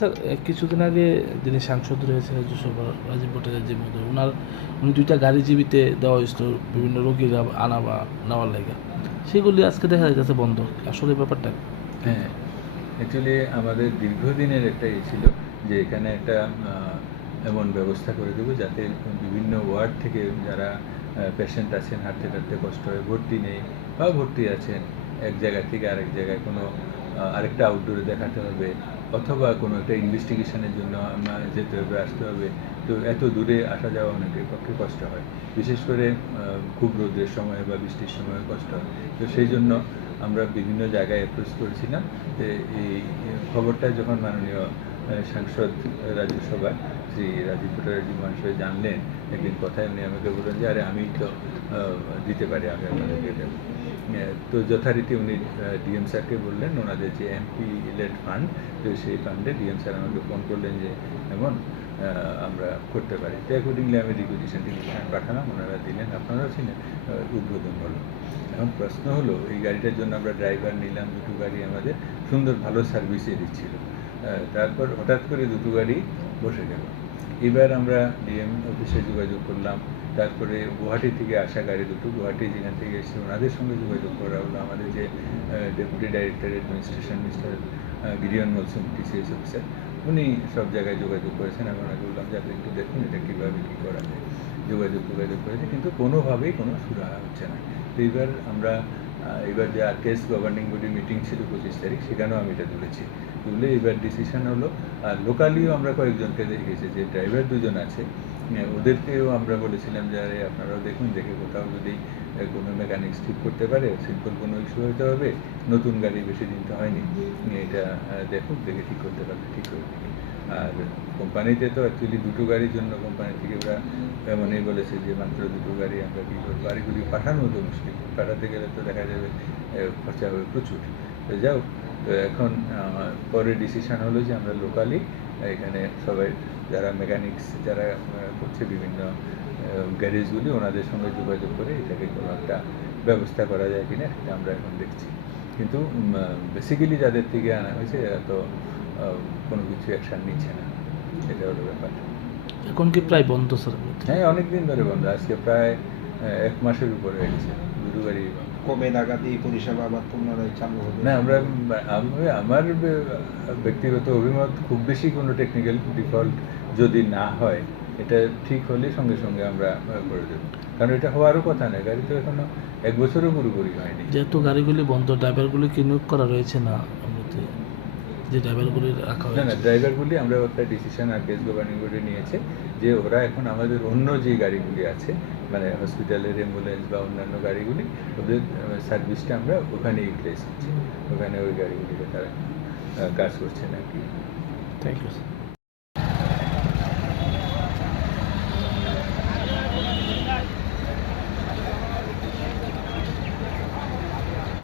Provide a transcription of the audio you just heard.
Sir কিছুদিন আগে যিনি সাংসদ রয়েছেন রাজ্যসভার রাজীব ভট্টাচার্য মহোদয় ওনার উনি দুইটা গাড়ি জীবিতে দেওয়া হয়েছিল বিভিন্ন রোগীরা আনা বা, নেওয়ার লাগে। সেগুলি আজকে দেখা যাচ্ছে বন্ধ। আসলে ব্যাপারটা হ্যাঁ অ্যাকচুয়ালি আমাদের দীর্ঘদিনের একটা ইয়ে ছিল যে এখানে একটা এমন ব্যবস্থা করে দেবো যাতে বিভিন্ন ওয়ার্ড থেকে যারা পেশেন্ট আছেন, হাঁটতে হাঁটতে কষ্ট হয়, ভর্তি নেই বা ভর্তি আছেন, এক জায়গা থেকে আরেক জায়গায় কোনো আরেকটা আউটডোরে দেখাতে হবে অথবা কোনো একটা ইনভেস্টিগেশনের জন্য আমার যেতে হবে, আসতে হবে, তো এত দূরে আসা যাওয়া অনেকের পক্ষে কষ্ট হয়। বিশেষ করে খুব রোদের সময় বা বৃষ্টির সময় কষ্ট হয়। তো সেই জন্য আমরা বিভিন্ন জায়গায় অ্যাপ্রোচ করেছিলাম। যে এই খবরটা যখন মাননীয় সাংসদ রাজ্যসভায় শ্রী রাজীব ভট্টাচার্য মহাশয় জানলেন, একদিন কথায় উনি আমাকে বললেন যে, আরে, আমি তো দিতে পারি, আমি আপনাদেরকে দেবো। তো যথারীতি উনি ডিএম স্যারকে বললেন, ওনাদের যে এমপি লেড ফান্ড তো সেই ফান্ডে ডিএম স্যার আমাকে ফোন করলেন যে, এমন আমরা করতে পারি। তো অ্যাকর্ডিংলি আমি রিকুইজিশন টিকুইশন পাঠালাম, ওনারা দিলেন, আপনারাও ছিলেন উদ্বোধন হলো। এখন প্রশ্ন হলো, এই গাড়িটার জন্য আমরা ড্রাইভার নিলাম, দুটো গাড়ি আমাদের সুন্দর ভালো সার্ভিসে দিচ্ছিল। তারপর হঠাৎ করে দুটো গাড়ি বসে গেল। এবার আমরা ডিএম অফিসে যোগাযোগ করলাম। তারপরে গুয়াহাটি থেকে আসা গাড়ি দুটো, গুয়াহাটি যেখান থেকে এসেছে ওনাদের সঙ্গে যোগাযোগ করা হলো। আমাদের যে ডেপুটি ডাইরেক্টর অ্যাডমিনিস্ট্রেশন মিস্টার গিরিয়ন মলসুম টিসিএস অফিসার উনি সব জায়গায় যোগাযোগ করেছেন। আমি ওনাকে বললাম যে, আপনি একটু দেখুন এটা কীভাবে, কী করা যায়? যোগাযোগ যোগাযোগ করেছে। কিন্তু কোনোভাবেই কোনো সুরাহা হচ্ছে না। তো এবার আমরা এবার যে আরকেএস গভর্নিং বডি মিটিং ছিল পঁচিশ তারিখ, সেখানেও আমি এটা তুলেছি। তুলে এবার ডিসিশন হলো আর লোকালিও আমরা কয়েকজনকে দেখেছি যে ড্রাইভার দুজন আছে। ওদেরকেও আমরা বলেছিলাম যে, আরে, আপনারাও দেখুন, দেখে কোথাও যদি কোনো মেকানিক্স ঠিক করতে পারে সিম্পল কোনো ইস্যু হতে হবে, নতুন গাড়ি বেশি দিন তো হয়নি। এটা দেখুন দেখে ঠিক করতে পারলে ঠিক করে আর কোম্পানিতে তো অ্যাকচুয়ালি দুটো গাড়ির জন্য কোম্পানি থেকে ওরা এমনই বলেছে যে মাত্র দুটো গাড়ি আমরা কী করব। গাড়িগুলি পাঠানো তো মুশকিল। পাঠাতে গেলে তো দেখা যাবে খরচা হবে প্রচুর। তো যাও, তো এখন পরে ডিসিশন হলো যে আমরা লোকালি এখানে সবাই যারা মেকানিক্স যারা করছে বিভিন্ন গ্যারেজগুলি ওনাদের সঙ্গে যোগাযোগ করে এটাকে কোনো একটা ব্যবস্থা করা যায় কিনা সেটা আমরা এখন দেখছি। কিন্তু বেসিক্যালি যাদের থেকে আনা হয়েছে তো কোনো কিছু অ্যাকশান নিচ্ছে না। এটা হলো ব্যাপার। এখন কি প্রায় বন্ধ স্যার হ্যাঁ অনেক দিন ধরে বন্ধ। আজকে প্রায় এক মাসের উপরে হয়ে গাড়ি বন্ধ। কবে নাগাদ এই পরিষেবা আবার পুনরায় চালু হবে? না আমরা আমার ব্যক্তিগত অভিমত খুব বেশি কোনো টেকনিক্যাল ডিফল্ট যদি না হয় এটা ঠিক হলে সঙ্গে সঙ্গে আমরা করে দেবো। কারণ এটা হওয়ারও কথা নয়। গাড়ি তো এখনও এক বছরও পুরোপুরি হয়নি। যেহেতু গাড়িগুলি বন্ধ ড্রাইভারগুলি কি নিয়োগ করা রয়েছে না যে ড্রাইভারগুলি রাখা না না ড্রাইভারগুলি আমরা একটা ডিসিশন আর কেস গভর্নিং বোর্ডে নিয়েছে যে ওরা এখন আমাদের অন্য যে গাড়িগুলি আছে মানে হসপিটালের অ্যাম্বুলেন্স বা অন্যান্য গাড়িগুলি ওদের সার্ভিসটা আমরা ওখানে ইউটিলাইজ করছি। ওখানে ওই গাড়িগুলিকে তারা কাজ করছে আর কি। Thank you sir